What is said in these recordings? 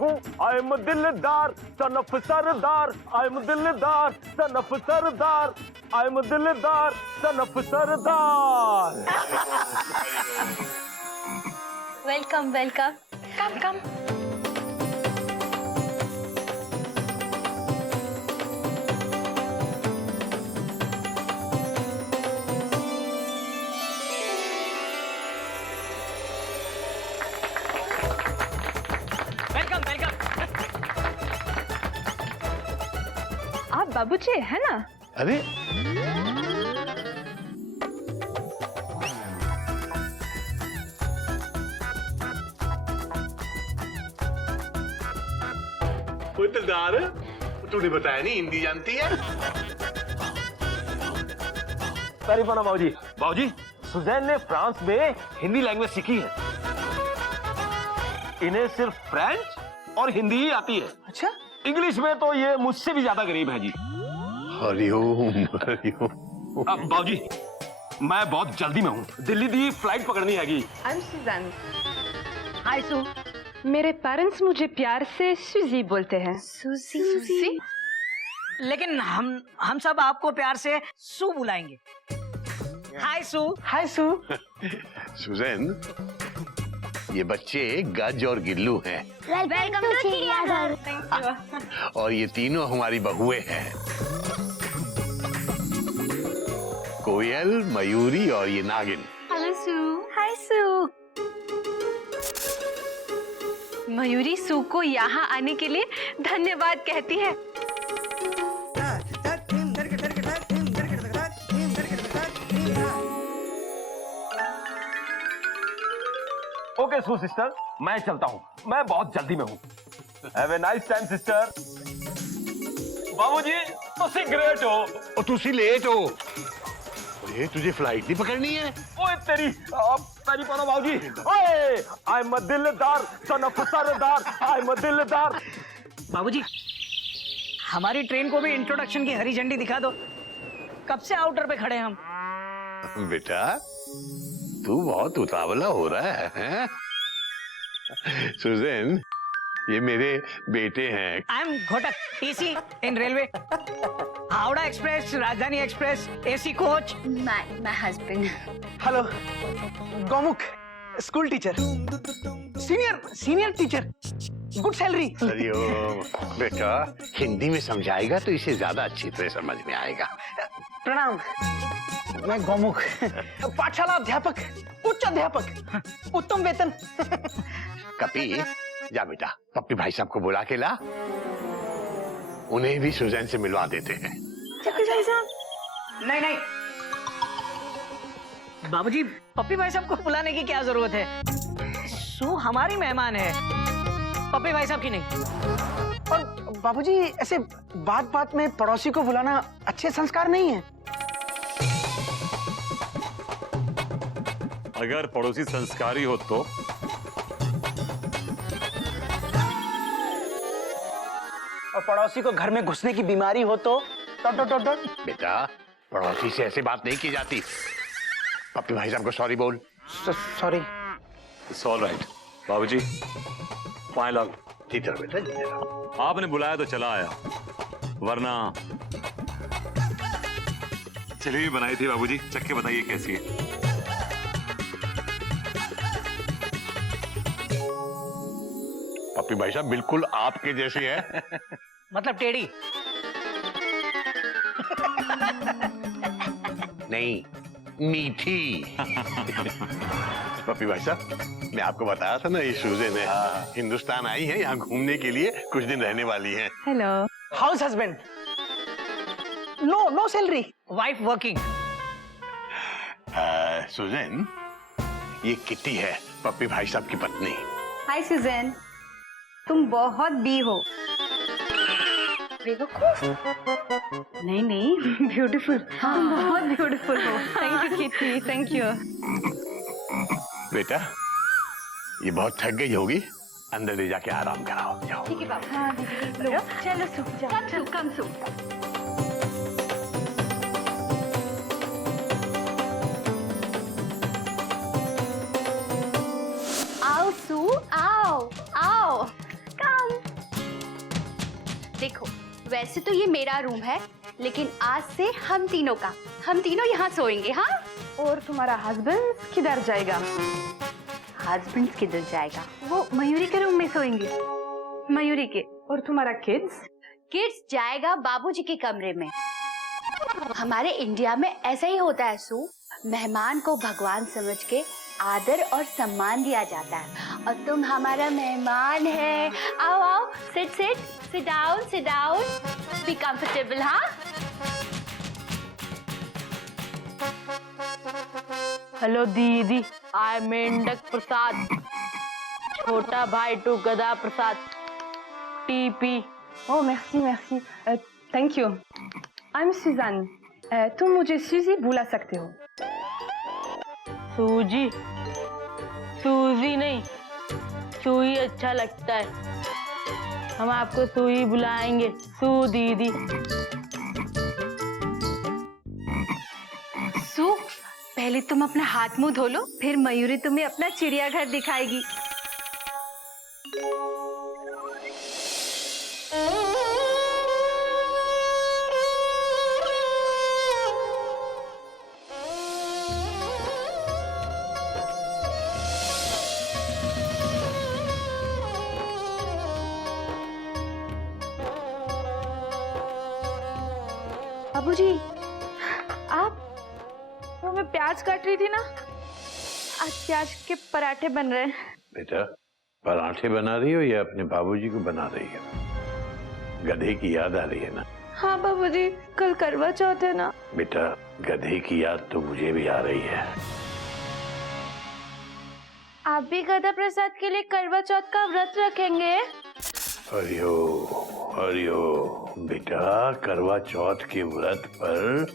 हूँ। I am दिलदार son of Sardar, I am दिलदार son of Sardar, I am दिलदार son of Sardar. Welcome welcome, come come. Welcome welcome. आप बाबूजी है ना? अरे कोई दिलदार तूने बताया नहीं हिंदी जानती है? तारीफ माना बाबूजी। बाबूजी, सुजैन ने फ्रांस में हिंदी लैंग्वेज सीखी है। इन्हें सिर्फ फ्रेंच और हिंदी ही आती है। अच्छा, इंग्लिश में तो ये मुझसे भी ज्यादा गरीब है जी। हरिओम हरिओम। अब बाबूजी, मैं बहुत जल्दी में हूँ, दिल्ली दी फ्लाइट पकड़नी हैगी। I am Susan. Hi Sue. मेरे पेरेंट्स मुझे प्यार से सुजी बोलते हैं। सुजी? लेकिन हम सब आपको प्यार से सू बुलाएंगे। हाय सू। हाय सू। सुजैन, ये बच्चे गज और गिल्लू हैं वेलकम टू चिड़ियाघर। और ये तीनों हमारी बहुएं हैं, कोयल, मयूरी और ये नागिन। हेलो सू। हाय सू। मयूरी सू को यहाँ आने के लिए धन्यवाद कहती है। ओके सू सिस्टर, मैं चलता हूँ, मैं बहुत जल्दी में हूँ। Have a nice time sister. बाबूजी, तुसी ग्रेट हो। और तुसी लेट हो। अरे तुझे फ्लाइट नहीं पकड़नी है? ओए तेरी पाना बाबूजी। ओए, आई एम दिलदार son of Sardar, I am दिलदार। बाबूजी, हमारी ट्रेन को भी इंट्रोडक्शन की हरी झंडी दिखा दो। कब से आउटर पे खड़े हम। बेटा, तू बहुत उतावला हो रहा है? सुजैन, ये मेरे बेटे हैं। I am Ghotak, TC in railway, Howrah express, Rajdhani express, AC coach. My husband. Hello, Gaumukh, school teacher, senior teacher, good salary. Hariom. बेटा, हिंदी में समझाएगा तो इसे ज्यादा अच्छी तरह समझ में आएगा। प्रणाम, मैं गौमुख, पाठशाला अध्यापक, उच्च अध्यापक, उत्तम वेतन। कपी, जा बेटा, पप्पी भाई साहब को बुला के ला, उन्हें भी सुजैन से मिलवा देते हैं। नहीं, बाबूजी, पप्पी भाई साहब को बुलाने की क्या जरूरत है? सू हमारी मेहमान है, पप्पी भाई साहब की नहीं। और बाबूजी, ऐसे बात बात में पड़ोसी को बुलाना अच्छे संस्कार नहीं है। अगर पड़ोसी संस्कारी हो तो और पड़ोसी को घर में घुसने की बीमारी हो तो बेटा, पड़ोसी से ऐसी बात नहीं की जाती। पप्पी भाई साहब को सॉरी बोल। सॉरी। It's all right. बाबूजी, पाए लग। जीते रहो बेटा, जीते रहो। आपने बुलाया तो चला आया, वरना जलेबी बनाई थी बाबूजी, चख के बताइए कैसी है। पप्पी भाई साहब बिल्कुल आपके जैसे है। मतलब टेढ़ी? नहीं, मीठी। पप्पी भाई साहब, मैं आपको बताया था ना, ये सुजैन है, हिंदुस्तान आई है यहाँ घूमने के लिए, कुछ दिन रहने वाली है। Hello. House husband, no salary, wife working. Suzanne, ये किट्टी है, पप्पी भाई साहब की पत्नी। हाय सुजैन, तुम बहुत बी हो। बेवकूफ? नहीं, ब्यूटीफुल। तुम बहुत ब्यूटीफुल हो। Thank you kitty, thank you. बेटा, ये बहुत थक गई होगी, अंदर ले जाके आराम कराओ, जाओ। ठीक है बाबा। हाँ, चलो सू, कम सू। आओ सू, आओ, आओ, कम। वैसे तो ये मेरा रूम है, लेकिन आज से हम तीनों यहाँ सोएंगे। हाँ, और तुम्हारा हस्बैंड किधर जाएगा? हस्बैंड किधर जाएगा? वो मयूरी के रूम में सोएंगे। मयूरी के। और तुम्हारा किड्स? किड्स जाएगा बाबूजी के कमरे में। हमारे इंडिया में ऐसा ही होता है सू, मेहमान को भगवान समझ के आदर और सम्मान दिया जाता है, और तुम हमारा मेहमान है। आओ आओ, सिट डाउन, बी कंफर्टेबल। हाँ, हेलो दीदी, आई मेंढक प्रसाद, छोटा भाई टू Gadha Prasad, TP. Oh merci, thank you. I am Susan. तुम मुझे सूजी बुला सकते हो। सूजी? सूजी नहीं, सुई अच्छा लगता है। हम आपको सुई बुलाएंगे, सू दीदी। सू, पहले तुम अपना हाथ मुंह धो लो, फिर मयूरी तुम्हें अपना चिड़ियाघर दिखाएगी। बाबूजी, आप, वो मैं प्याज काट रही थी ना, आज प्याज के पराठे बन रहे हैं। बेटा, पराठे बना रही हो या अपने बाबूजी को बना रही हो? गधे की याद आ रही है ना? हाँ बाबूजी, कल करवा चौथ है ना। बेटा, गधे की याद तो मुझे भी आ रही है। आप भी गधा प्रसाद के लिए करवा चौथ का व्रत रखेंगे? हरियो हरियो बेटा, करवा चौथ के व्रत पर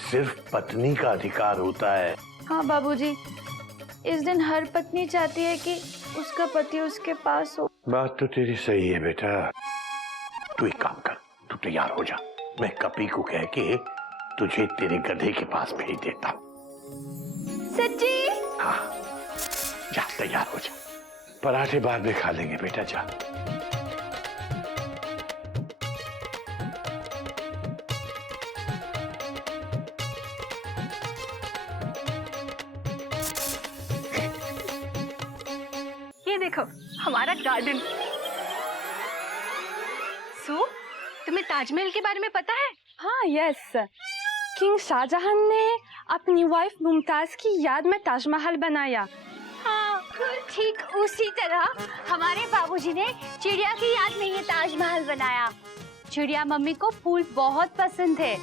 सिर्फ पत्नी का अधिकार होता है। हाँ बाबूजी, इस दिन हर पत्नी चाहती है कि उसका पति उसके पास हो। बात तो तेरी सही है बेटा। तू एक काम कर, तू तैयार हो जा, मैं कपी को कह के तुझे तेरे गधे के पास भेज देता हूँ। सच्ची? हाँ, जा तैयार हो जा, पराठे बाद में खा लेंगे बेटा, जा। ये देखो हमारा गार्डन। सू, तुम्हें ताजमहल के बारे में पता है? हाँ, यस। किंग शाहजहां ने अपनी वाइफ मुमताज की याद में ताजमहल बनाया। हाँ, ठीक उसी तरह हमारे बाबूजी ने चिड़िया की याद में ये ताजमहल बनाया। चिड़िया मम्मी को फूल बहुत पसंद है।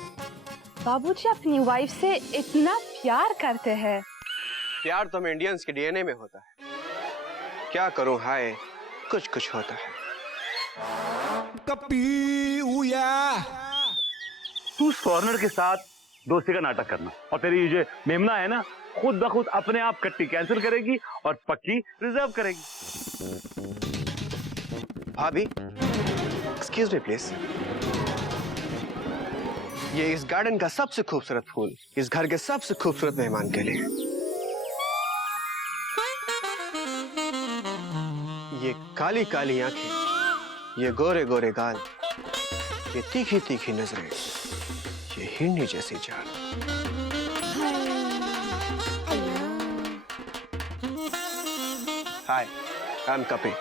बाबूजी अपनी वाइफ से इतना प्यार करते हैं। प्यार तो हम इंडियंस के डीएनए में होता है। क्या करूं, हाय, कुछ कुछ होता है। तू फॉरनर के साथ दोस्ती का नाटक करना, और तेरी ये जो मेमना है ना, खुद ब खुद अपने आप कट्टी कैंसिल करेगी और पक्की रिजर्व करेगी। भाभी, एक्सक्यूज मी प्लीज। ये इस गार्डन का सबसे खूबसूरत फूल इस घर के सबसे खूबसूरत मेहमान के लिए। ये काली काली आंखें, ये गोरे गोरे गाल, ये तीखी तीखी नजरें, ये हिरनी जैसी जान। हाय, आई एम कपी।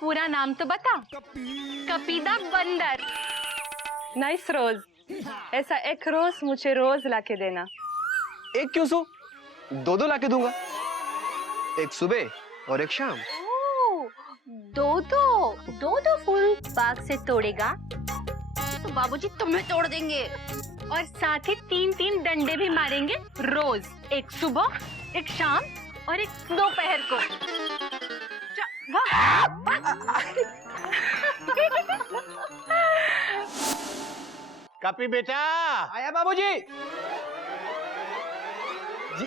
पूरा नाम तो बता। कपीदा बंदर। नाइस रोज। ऐसा एक रोज मुझे रोज लाके देना। एक क्यों सो, दो लाके दूंगा, एक सुबह और एक शाम। दो फूल बाग से तोड़ेगा तो बाबूजी तुम्हें तोड़ देंगे, और साथ ही 3-3 डंडे भी मारेंगे रोज, एक सुबह, एक शाम और एक दोपहर को। कपी बेटा, आया बाबूजी।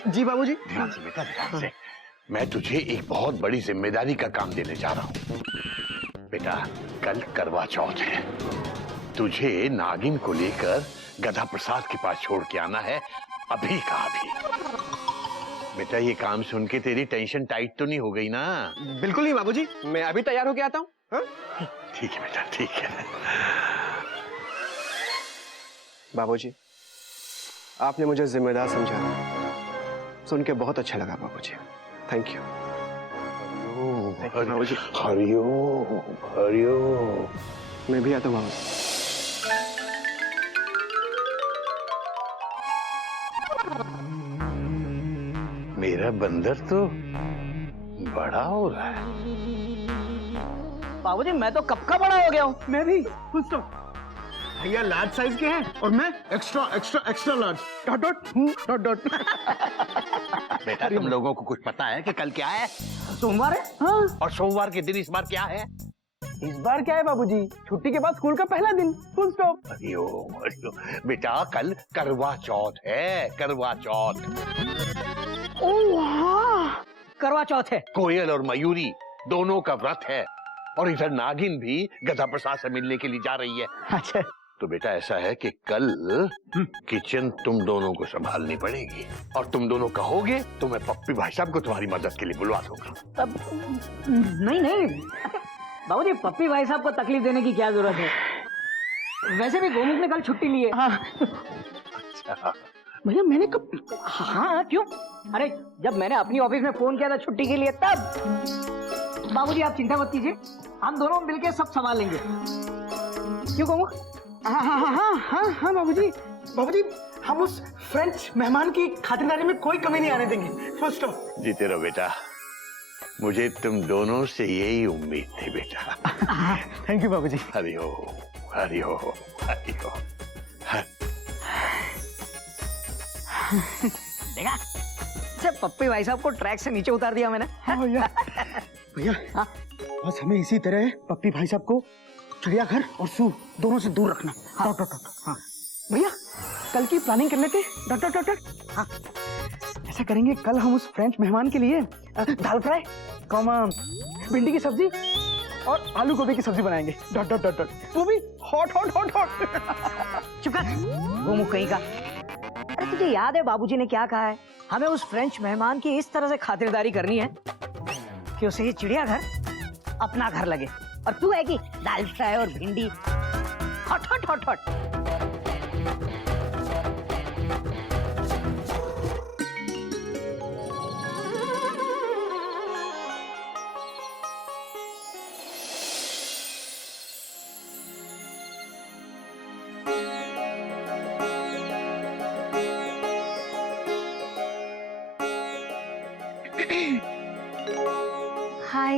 जी बाबूजी। ध्यान से बेटा, ध्यान से। मैं तुझे एक बहुत बड़ी जिम्मेदारी का काम देने जा रहा हूँ। बेटा, कल करवा चौथ है, तुझे नागिन को लेकर गधा प्रसाद के पास छोड़ के आना है, अभी का अभी। बेटा ये काम सुन के तेरी टेंशन टाइट तो नहीं हो गई ना? बिल्कुल नहीं बाबूजी, मैं अभी तैयार होके आता हूँ। हाँ? ठीक है बेटा, ठीक है। बाबूजी, आपने मुझे जिम्मेदार समझा, सुन के बहुत अच्छा लगा बाबूजी। Thank you. हरिओम, हरिओम। मैं भी आता हूँ बाबूजी। मेरा बंदर तो बड़ा हो रहा है। बाबूजी मैं तो कब का बड़ा हो गया हूँ। मैं भी खुश तो। भैया लार्ज साइज के हैं और मैं extra extra extra large. Dot dot dot dot. बेटा तुम लोगों को कुछ पता है कि कल क्या है? सोमवार है। हाँ। और सोमवार के दिन इस बार क्या है? इस बार क्या है बाबूजी? छुट्टी के बाद स्कूल का पहला दिन। Full stop. हरिओम, हरिओम। बेटा कल करवा चौथ है, करवा चौथ। ओह हाँ, करवा चौथ है। कोयल और मयूरी दोनों का व्रत है, और इधर नागिन भी गधा प्रसाद से मिलने के लिए जा रही है। अच्छा। तो बेटा ऐसा है कि कल किचन तुम दोनों को संभालनी पड़ेगी, और तुम दोनों कहोगे तो मैं पप्पी भाई साहब को तुम्हारी मदद के लिए बुलवा दूंगा। तब नहीं बाबूजी, पप्पी भाई साहब को तकलीफ देने की क्या जरूरत है? वैसे भी गोमुख ने कल छुट्टी ली है। हाँ। अच्छा। भैया मैंने कब? हाँ क्यों? अरे जब मैंने अपनी ऑफिस में फोन किया था छुट्टी के लिए तब। बाबूजी आप चिंता मत कीजिए, हम दोनों मिलके सब संभाल लेंगे। क्यों गोमुख? हाँ हाँ हाँ हाँ हाँ हाँ बाबूजी। बाबूजी हम उस फ्रेंच मेहमान की खातिरदारी में कोई कमी नहीं आने देंगे। Full stop. जीते रहो बेटा, मुझे तुम दोनों से यही उम्मीद थी बेटा। थैंक यू बाबूजी। हरिओम, हरिओम, हरिओम। देखा, जब पप्पी भाई साहब को ट्रैक से नीचे उतार दिया मैंने। भैया भैया हाँ? बस हमें इसी तरह पप्पी भाई साहब को चिड़ियाघर और जू दोनों से दूर रखना। हाँ। Dot dot dot. हाँ भैया कल की प्लानिंग कर लेते। Dot dot dot dot. हाँ ऐसा करेंगे, कल हम उस फ्रेंच मेहमान के लिए दाल फ्राई, भिंडी की सब्जी और आलू गोभी की सब्जी बनाएंगे। Dot dot dot dot. वो भी हॉट हॉट हॉट हॉट। चुप कर गोमुख कहीं का। अरे तुझे याद है बाबूजी ने क्या कहा है? हमें उस फ्रेंच मेहमान की इस तरह से खातिरदारी करनी है कि उसे ये चिड़ियाघर अपना घर लगे, और तू है कि दाल फ्राई और भिंडी hot hot hot hot. Hi,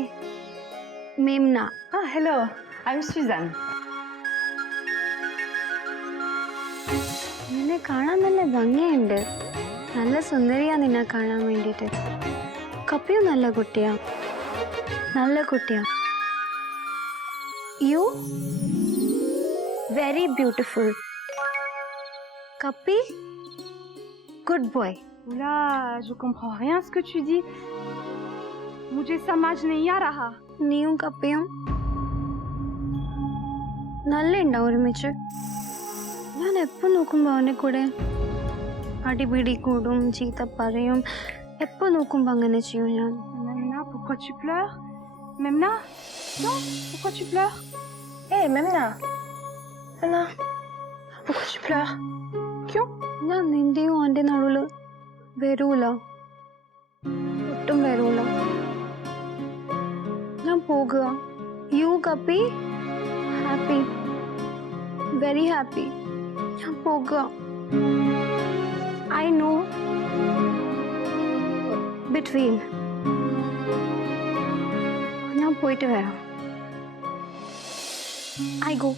Memna. Ah, hello. I'm Suzanne. നിന്നെ കാണാൻ നല്ല ഭംഗിയുണ്ട്. നല്ല സുന്ദരിയാ നിന്നെ കാണാൻ വേണ്ടിയിട്ട്. കപ്പിയും നല്ല കുട്ടിയാ. നല്ല കുട്ടിയാ. You very beautiful. Kapi, good boy. Oula, je comprends rien à ce que tu dis. मुझे समझ नहीं आ रहा. നീയും കപ്പിയും നല്ല ഉണ്ടാവും ഒരുമിച്ച്. ഞാൻ എപ്പോ നോക്കുമ്പോ അവനെ കൂടെ അടിപിടി കൂടും, ചീത്ത പറയും. എപ്പോ നോക്കുമ്പോ അങ്ങനെ ചെയ്യും ഞാൻ. Memna, pourquoi tu pleures? Memna? Non, pourquoi tu pleures? Hey, Memna. Memna. Pourquoi tu pleures? क्यों? ഞാൻ നിന്റെയും അവന്റെ നടുവില് വരൂല, ഒട്ടും വരൂല. ഞാൻ പോകുക. യു കപ്പി ഹാപ്പി, വെരി ഹാപ്പി. ഞാൻ പോകുക. I know between. ഞാൻ പോയിട്ട് വരാം. I go.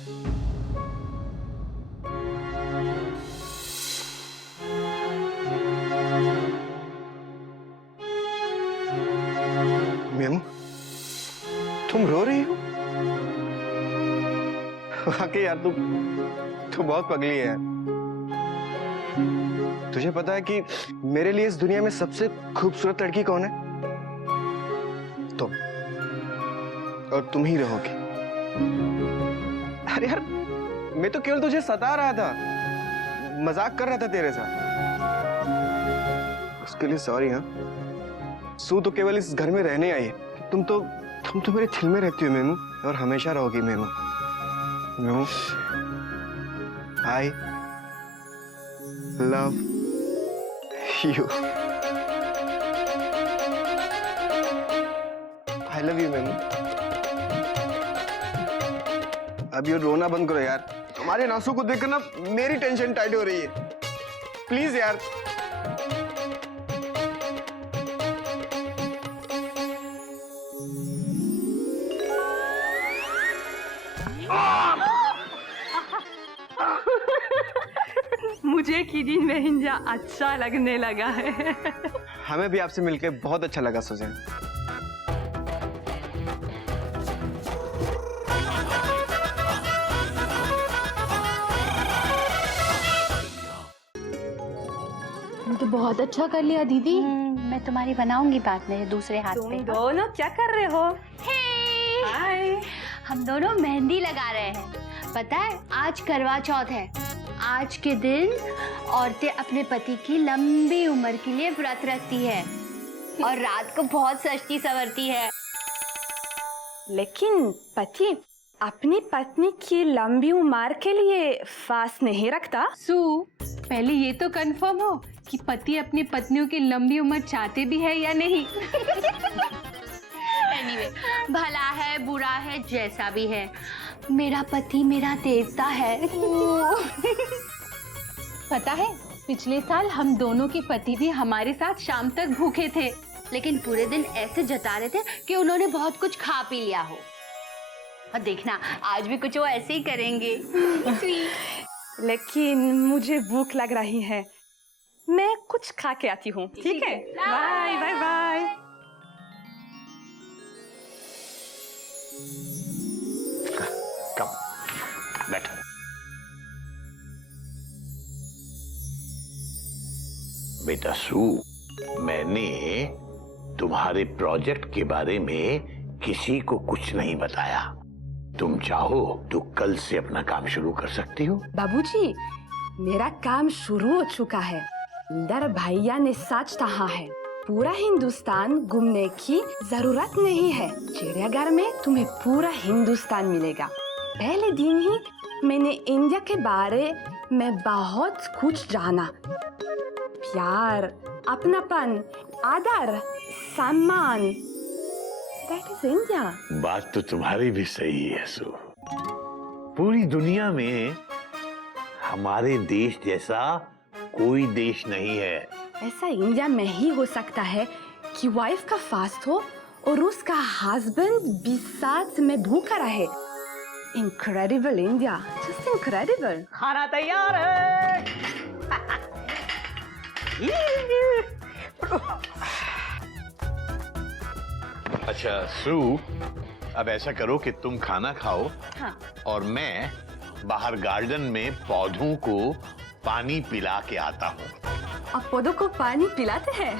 मेमू, तुम रो रही हो? वाकई यार तू बहुत पगली है। तुझे पता है कि मेरे लिए इस दुनिया में सबसे खूबसूरत लड़की कौन है? तुम, और तुम ही रहोगी। अरे यार मैं तो केवल तुझे सता रहा था, मजाक कर रहा था तेरे साथ। उसके लिए सॉरी। हाँ सू तो केवल इस घर में रहने आई है। तुम तो मेरे दिल में रहती हो मेमू, और हमेशा रहोगी MEMU. MEMU, I love you. I love you MEMU. अब ये रोना बंद करो यार। तुम्हारे नासू को देखकर ना मेरी टेंशन टाइट हो रही है। प्लीज यार। मुझे किदिन में इंडिया अच्छा लगने लगा है। हमें भी आपसे मिलकर बहुत अच्छा लगा सुजैन। तो बहुत अच्छा कर लिया दीदी। मैं तुम्हारी बनाऊंगी बाद में दूसरे हाथ तुम पे। दोनों क्या कर रहे हो? हाय। हम दोनों मेहंदी लगा रहे हैं। पता है आज करवा चौथ है। आज के दिन औरतें अपने पति की लंबी उम्र के लिए व्रत रखती है और रात को बहुत सजती संवरती है। लेकिन पति अपनी पत्नी की लंबी उम्र के लिए फास्ट नहीं रखता। सू, पहले ये तो कंफर्म हो कि पति अपनी पत्नियों की लंबी उम्र चाहते भी है या नहीं। Anyway, भला है बुरा है जैसा भी है, मेरा पति मेरा देवता है। पता है पिछले साल हम दोनों के पति भी हमारे साथ शाम तक भूखे थे, लेकिन पूरे दिन ऐसे जता रहे थे कि उन्होंने बहुत कुछ खा पी लिया हो। और देखना आज भी कुछ वो ऐसे ही करेंगे। लेकिन मुझे भूख लग रही है, मैं कुछ खा के आती हूँ। ठीक है, बाय बाय बाय। कम बैठो। बेटा सू, मैंने तुम्हारे प्रोजेक्ट के बारे में किसी को कुछ नहीं बताया। तुम चाहो तो कल से अपना काम शुरू कर सकती हो। बाबूजी, मेरा काम शुरू हो चुका है। इधर भैया ने सच कहा है, पूरा हिंदुस्तान घूमने की जरूरत नहीं है। चिड़ियाघर में तुम्हें पूरा हिंदुस्तान मिलेगा। पहले दिन ही मैंने इंडिया के बारे में बहुत कुछ जाना। प्यार, अपनापन, आदर, सम्मान, That is India. बात तो तुम्हारी भी सही है सू। पूरी दुनिया में हमारे देश जैसा कोई देश नहीं है। ऐसा इंडिया में ही हो सकता है कि वाइफ का फास्ट हो और उसका हस्बैंड 20 साल में भूखा रहे। Incredible India, just incredible. खाना तैयार है। अच्छा सू, अब ऐसा करो कि तुम खाना खाओ। हाँ। और मैं बाहर गार्डन में पौधों को पानी पिला के आता हूँ। आप पौधों को पानी पिलाते हैं?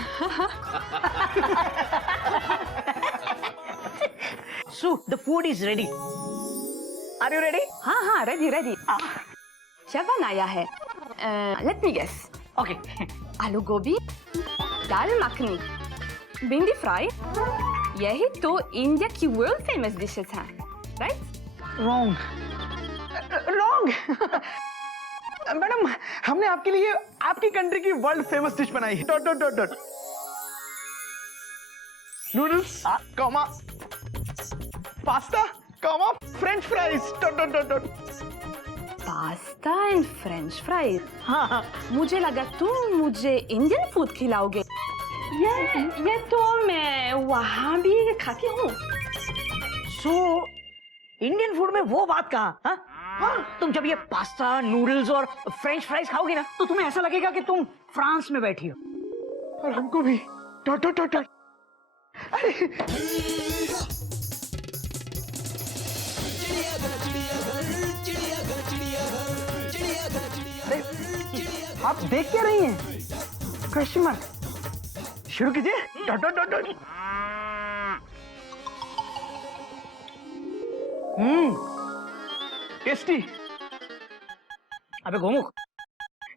Sue, the food is ready. Are you ready? हाँ हाँ, रेडी रेडी। क्या बनाया है? Let me guess. Okay. आलू गोभी, दाल मखनी, भिंडी फ्राई, यही तो इंडिया की वर्ल्ड फेमस डिशेस हैं, राइट? Wrong. Wrong. मैडम, हमने आपके लिए आपकी कंट्री की वर्ल्ड फेमस डिश बनाई है। Dot dot dot dot. Noodles, comma, pasta, comma, French fries, dot dot dot dot. Pasta and French fries. हाँ। मुझे लगा तुम मुझे इंडियन फूड खिलाओगे। ये तो मैं वहाँ भी खाती हूँ। सो इंडियन फूड में वो बात कहाँ? हाँ? हाँ, तुम जब ये पास्ता, नूडल्स और फ्रेंच फ्राइज खाओगी ना, तो तुम्हें ऐसा लगेगा कि तुम फ्रांस में बैठी हो। और हमको भी डॉट डॉट डॉट डॉट। आप देख क्या रही हैं? Question mark. शुरू कीजिए। Dot dot dot dot. Tasty. अबे गोमुख,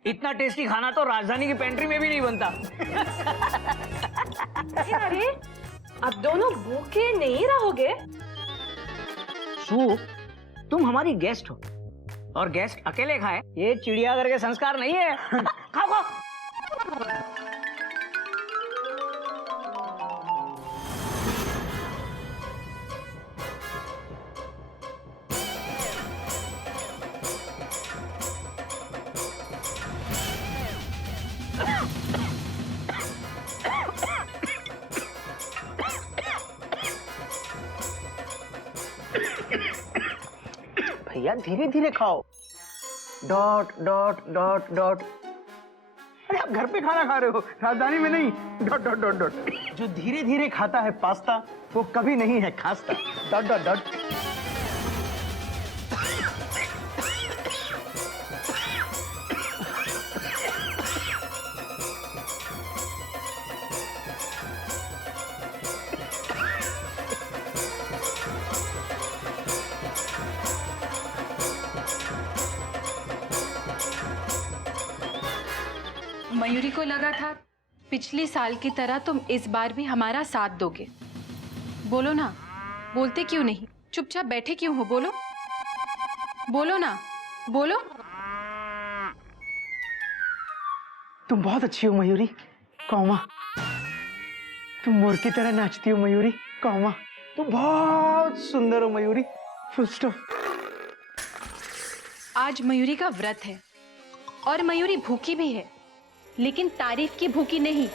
इतना टेस्टी खाना तो राजधानी की पेंट्री में भी नहीं बनता। अरे अब दोनों भूखे नहीं रहोगे? सू, तुम हमारी गेस्ट हो और गेस्ट अकेले खाए ये चिड़ियाघर के संस्कार नहीं है। खाओ खाओ। भैया धीरे धीरे खाओ। Dot dot dot dot. अरे आप घर पे खाना खा रहे हो, राजधानी में नहीं। Dot dot dot dot. जो धीरे धीरे खाता है पास्ता वो कभी नहीं है खास्ता। Dot dot dot. मयूरी को लगा था पिछली साल की तरह तुम इस बार भी हमारा साथ दोगे। बोलो ना, बोलते क्यों नहीं? चुपचाप बैठे क्यों हो? बोलो बोलो ना, बोलो। तुम बहुत अच्छी हो मयूरी, कौमा। तुम मोर की तरह नाचती हो मयूरी, कौमा। तुम बहुत सुंदर हो मयूरी, फुल स्टॉप। आज मयूरी का व्रत है और मयूरी भूखी भी है, लेकिन तारीफ की भूखी नहीं।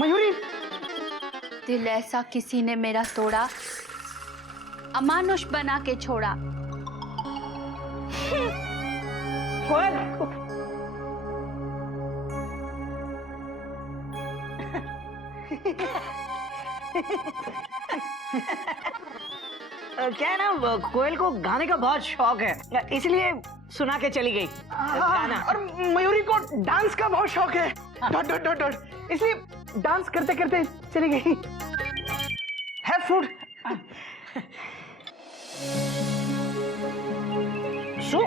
मयूरी, दिल ऐसा किसी ने मेरा तोड़ा, अमानुष बना के छोड़ा। क्या है ना, कोयल को गाने का बहुत शौक है, इसलिए सुना के चली गई गाना। और मयूरी को डांस का बहुत शौक है, डॉट डॉट डॉट डॉट, इसलिए डांस करते करते चली गई। Have food. सो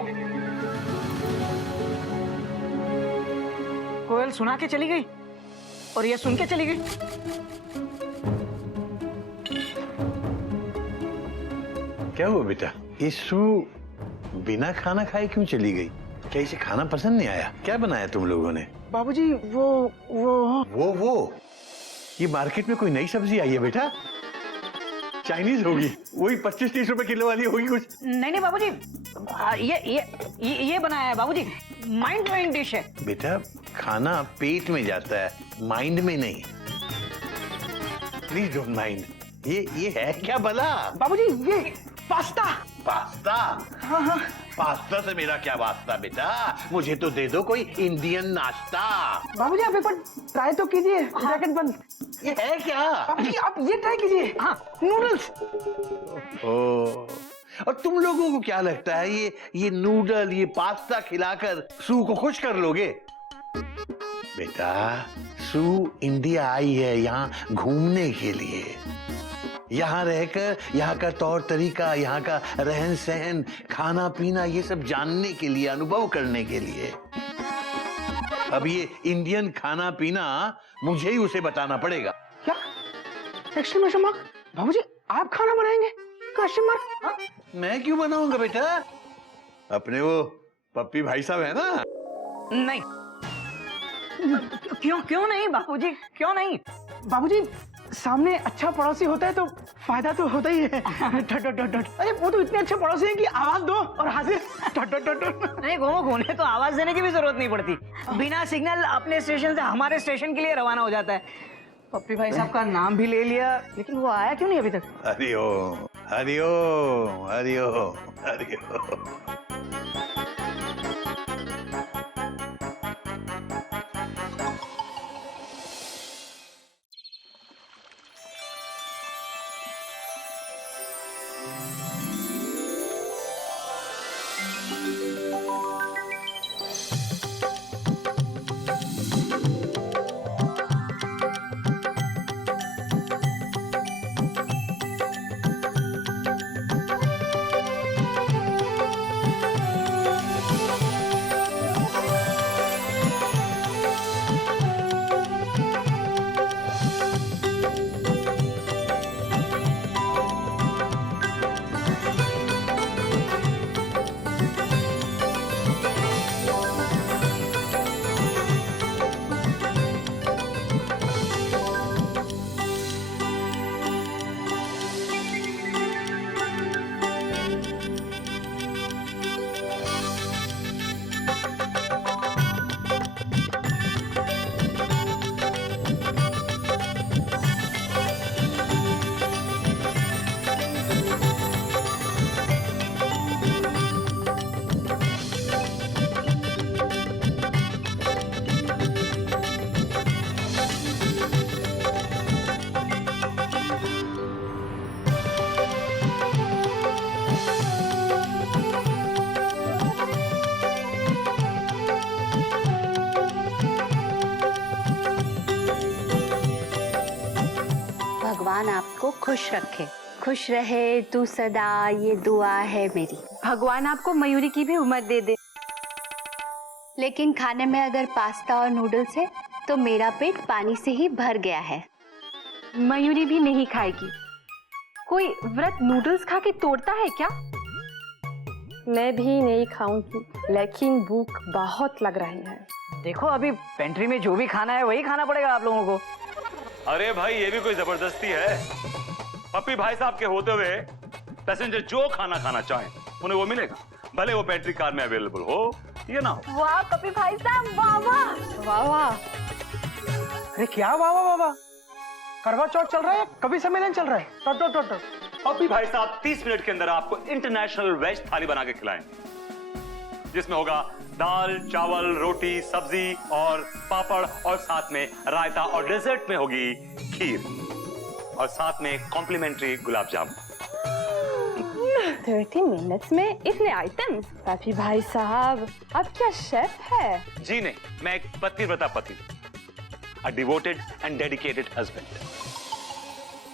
कोयल सुना के चली गई और ये सुन के चली गई। क्या हुआ बेटा? ये सू बिना खाना खाए क्यों चली गई? क्या इसे खाना पसंद नहीं आया? क्या बनाया तुम लोगों ने? बाबूजी वो ये मार्केट में कोई नई सब्जी आई है बेटा? चाइनीज होगी, वही 25-30 रुपए किलो वाली होगी कुछ। नहीं बाबूजी, ये बनाया है बाबूजी, माइंड ब्लोइंग डिश है। बेटा खाना पेट में जाता है, माइंड में नहीं। Please don't mind. ये है क्या भला? बाबूजी ये पास्ता। पास्ता? हाँ। पास्ता से मेरा क्या वास्ता बेटा? मुझे तो दे दो कोई इंडियन नाश्ता। बाबूजी आप एक बार ट्राई तो कीजिए। ब्रैकेट बंद। ये है क्या? बाबूजी आप ये ट्राई कीजिए। हाँ, नूडल्स। और तुम लोगों को क्या लगता है ये नूडल, ये पास्ता खिलाकर सू को खुश कर लोगे? बेटा सू इंडिया आई है यहाँ घूमने के लिए, यहाँ रहकर यहाँ का तौर तरीका, यहाँ का रहन सहन, खाना पीना, ये सब जानने के लिए, अनुभव करने के लिए। अब ये इंडियन खाना पीना मुझे ही उसे बताना पड़ेगा। क्या? Exclamation mark. बाबूजी आप खाना बनाएंगे? Question mark. मैं क्यों बनाऊंगा बेटा? अपने वो पप्पी भाई साहब है ना? नहीं। क्यों नहीं बाबूजी, क्यों नहीं? बाबूजी सामने अच्छा पड़ोसी होता है तो फायदा तो होता ही है। अरे वो तो इतने अच्छे पड़ोसी हैं कि आवाज दो और हाजिर। नहीं गोमो, उन्हें तो आवाज देने की भी जरूरत नहीं पड़ती, बिना सिग्नल अपने स्टेशन से हमारे स्टेशन के लिए रवाना हो जाता है। पप्पी भाई साहब का नाम भी ले लिया, लेकिन वो आया क्यों नहीं अभी तक? हरिओम हरिओम हरिओम हरिओम। आपको खुश रखे। खुश रहे तू सदा, ये दुआ है मेरी। भगवान आपको मयूरी की भी उम्र दे दे। लेकिन खाने में अगर पास्ता और नूडल्स है तो मेरा पेट पानी से ही भर गया है। मयूरी भी नहीं खाएगी। कोई व्रत नूडल्स खा के तोड़ता है क्या? मैं भी नहीं खाऊंगी, लेकिन भूख बहुत लग रही है। देखो अभी पेंट्री में जो भी खाना है वही खाना पड़ेगा आप लोगों को। अरे भाई ये भी कोई जबरदस्ती है? पप्पी भाई साहब के होते हुए पैसेंजर जो खाना खाना चाहें उन्हें वो मिलेगा, भले वो पेंट्री कार में अवेलेबल हो या ना हो। वाह पप्पी भाई साहब, वाह वाह वाह वाह। अरे क्या वाह वाह वाह वाह? करवा चौथ चल रहा है, कभी सम्मेलन चल रहा है। टट टट टट टट। पप्पी भाई साहब 30 मिनट के अंदर आपको इंटरनेशनल वेज थाली बना के खिलाएंगे, जिसमें होगा दाल, चावल, रोटी, सब्जी और पापड़, और साथ में रायता, और डेजर्ट में होगी खीर, और साथ में कॉम्प्लीमेंट्री गुलाब जामुन। 30 मिनट्स में इतने आइटम्स? पप्पी भाई साहब आप क्या शेफ है? जी नहीं, मैं एक पतिव्रता पति, a devoted and dedicated husband.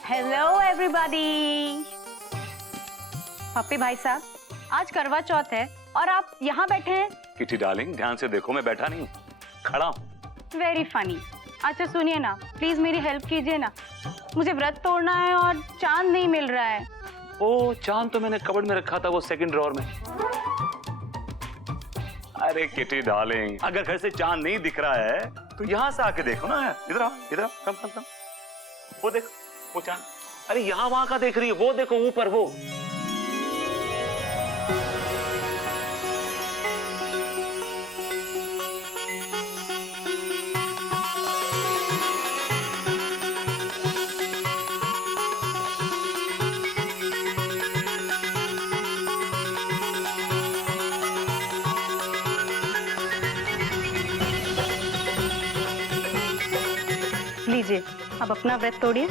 Hello everybody. Pappi भाई साहब, आज करवा चौथ है और आप यहाँ बैठे हैं। किटी डार्लिंग, ध्यान से देखो, मैं बैठा नहीं हूँ, खड़ा हूँ। Very funny. अच्छा सुनिए ना, प्लीज मेरी हेल्प कीजिए ना, मुझे व्रत तोड़ना है और चांद नहीं मिल रहा है। ओ, चांद तो मैंने कबर्ड में रखा था, वो सेकंड ड्रॉअर में। अरे किटी डार्लिंग, अगर घर से चांद नहीं दिख रहा है तो यहाँ से आके देखो ना। इधर आओ, इधर आओ, कम कम कम। वो देखो, वो चांद। अरे यहाँ वहां का देख रही है, वो देखो ऊपर वो। लीजिए, अब अपना व्रत तोड़िए।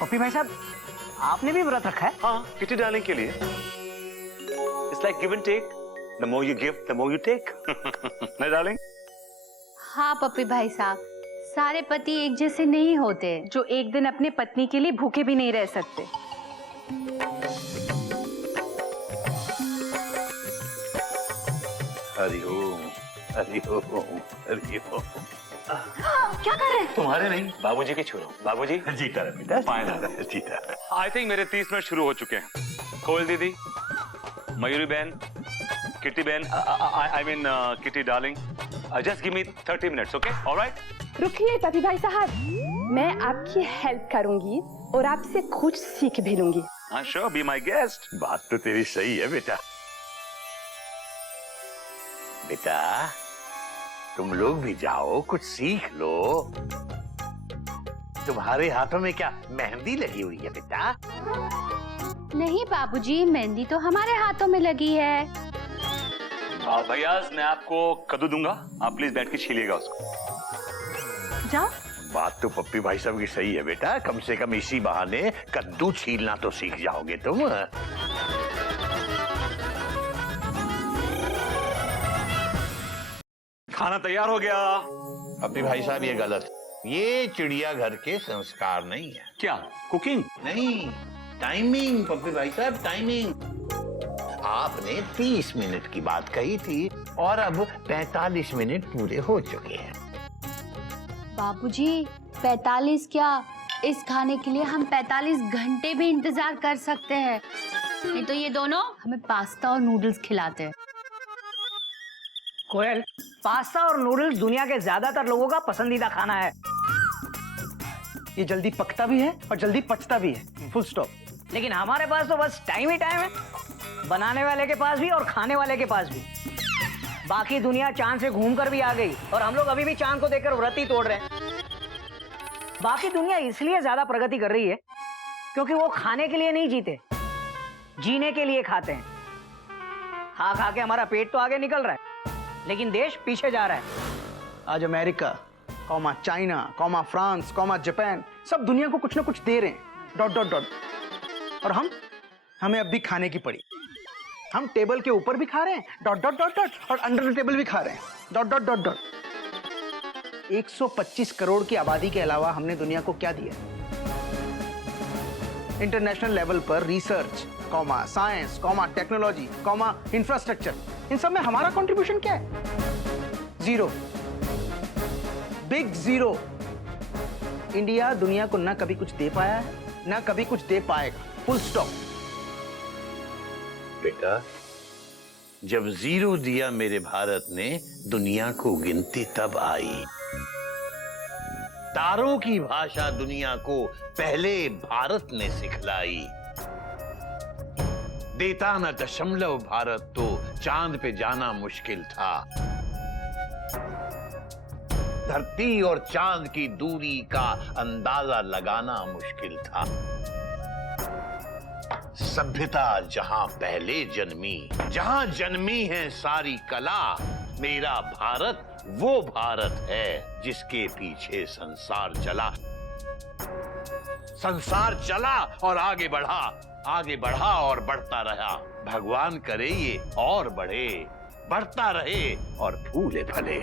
पप्पी भाई साहब, आपने भी व्रत रखा है? हाँ, किटी डार्लिंग के लिए। It's like give and take. The more you give, the more you take. नहीं डार्लिंग? हाँ पप्पी भाई साहब, सारे पति एक जैसे नहीं होते। जो एक दिन अपने पत्नी के लिए भूखे भी नहीं रह सकते। हरिओम, हरिओम, हरिओम। क्या कर रहे हैं? तुम्हारे नहीं, बाबूजी के छू रहा हूं। बाबूजी जीता रहा बेटा, फाइनल जीता। आई थिंक मेरे 30 मिनट शुरू हो चुके हैं। कोयल दीदी, मयूरी बहन, किटी बहन, I mean kitty darling, just give me 30 minutes, okay? Alright? रुकिए पप्पी भाई साहब, मैं आपकी हेल्प करूंगी और आपसे कुछ सीख भी लूंगी। हाँ श्योर, बी माय गेस्ट। बात तो तेरी सही है बेटा। बेटा तुम लोग भी जाओ, कुछ सीख लो। तुम्हारे हाथों में क्या मेहंदी लगी हुई है बेटा? नहीं बाबूजी, मेहंदी तो हमारे हाथों में लगी है। भैया मैं आपको कद्दू दूंगा, आप प्लीज बैठ के छीलिएगा उसको। जाओ। बात तो पप्पी भाई साहब की सही है बेटा, कम से कम इसी बहाने कद्दू छीलना तो सीख जाओगे तुम। खाना तैयार हो गया। पप्पी भाई साहब ये गलत, ये चिड़ियाघर के संस्कार नहीं है। क्या कुकिंग? नहीं, टाइमिंग पप्पी भाई साहब, टाइमिंग। आपने 30 मिनट की बात कही थी और अब 45 मिनट पूरे हो चुके हैं। बाबूजी 45 क्या, इस खाने के लिए हम 45 घंटे भी इंतजार कर सकते हैं। नहीं तो ये दोनों हमें पास्ता और नूडल्स खिलाते हैं। कोयल, पास्ता और नूडल्स दुनिया के ज्यादातर लोगों का पसंदीदा खाना है। ये जल्दी पकता भी है और जल्दी पचता भी है, फुल स्टॉप। लेकिन हमारे पास तो बस टाइम ही टाइम है, बनाने वाले के पास भी और खाने वाले के पास भी। बाकी दुनिया चांद से घूमकर भी आ गई और हम लोग अभी भी चांद को देखकर व्रत ही तोड़ रहे हैं। बाकी दुनिया इसलिए ज्यादा प्रगति कर रही है क्योंकि वो खाने के लिए नहीं जीते, जीने के लिए खाते हैं। खा खा के हमारा पेट तो आगे निकल रहा है, लेकिन देश पीछे जा रहा है। आज America, comma China, comma France, comma Japan, सब दुनिया को कुछ ना कुछ दे रहे हैं, डॉट डॉट डॉट। और हमें अब भी खाने की पड़ी। हम टेबल के ऊपर भी खा रहे हैं, डॉट डॉट डॉट डॉट, और अंडर द टेबल भी खा रहे हैं, dot dot dot dot. 125 crore की आबादी के अलावा हमने दुनिया को क्या दिया? इंटरनेशनल लेवल पर रिसर्च, साइंस, टेक्नोलॉजी, इंफ्रास्ट्रक्चर, इन सब में हमारा कंट्रीब्यूशन क्या है? Zero, big zero. इंडिया दुनिया को ना कभी कुछ दे पाया है, ना कभी कुछ दे पाएगा। Full stop. बेटा, जब जीरो दिया मेरे भारत ने, दुनिया को गिनती तब आई। तारों की भाषा दुनिया को पहले भारत ने सिखलाई। देता न दशमलव भारत तो चांद पे जाना मुश्किल था। धरती और चांद की दूरी का अंदाजा लगाना मुश्किल था। सभ्यता जहां पहले जन्मी, जहां जन्मी है सारी कला, मेरा भारत वो भारत है जिसके पीछे संसार चला। संसार चला और आगे बढ़ा, आगे बढ़ा और बढ़ता रहा। भगवान करे ये और बढ़े, बढ़ता रहे और फूले फले।